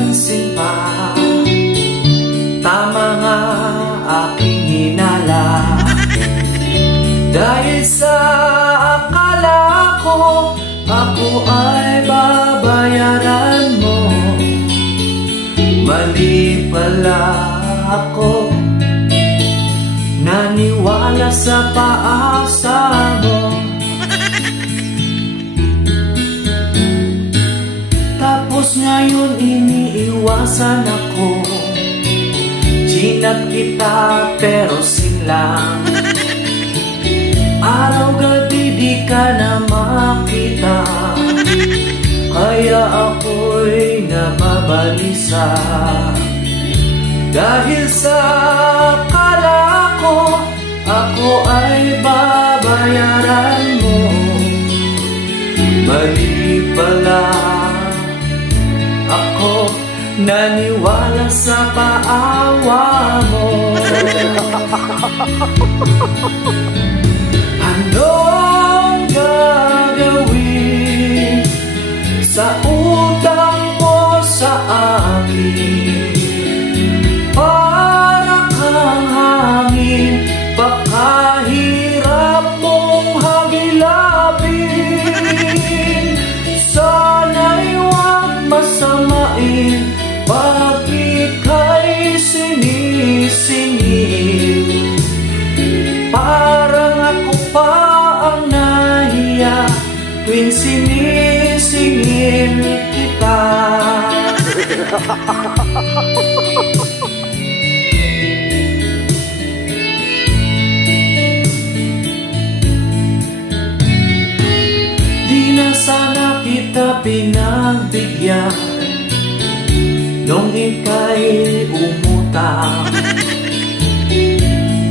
namansin pa. Tama nga aking hinala, dahil sa akala ko ako ay babayaran mo. Mali pala ako, naniwala sa paasa mo. Tapos ngayon iniiwasan ako, chinat kita pero sinlang. Araw-gabi di ka na makita, kaya ako'y nababalisa. Dahil sa akala ko ako ay babayaran mo. Mali pala ako, naniwala sa paawa mo. Anong gagawin sa utang mo sa akin? Para kang hangin, baka hirap mong hagilapin. Sana'y huwag masamain pag ika'y sinisingil. Parang ako pa ang nahiya tuwing sinisingil kita. Di na sana kita pinagbigyan nung ika'y umutang.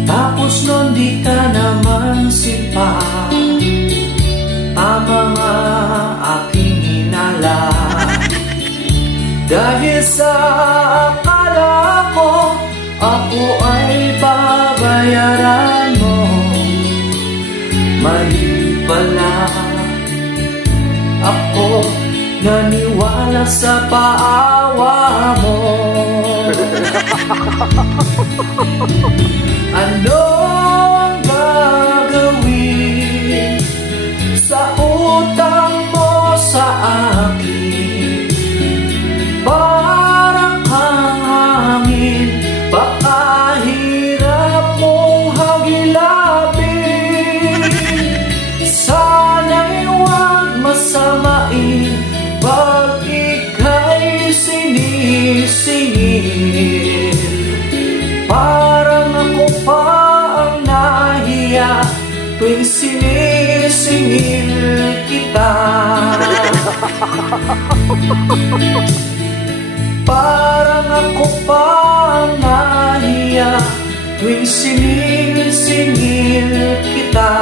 Tapos nun di ka naman simpa. Tama nga aking hinala, dahil sa akala ko ako ay babayaran mo. Mali pala ako, naniwala sa paawa mo. Anong gagawin sa utang mo sa akin? Parang kang hangin, baka hirap mong hagilapin. Sana'y huwag masamain pag ika'y sinisingil. Parang ako pa ang nahiya tuwing sinisingil kita. Parang ako pa ang nahiya tuwing sinisingil kita.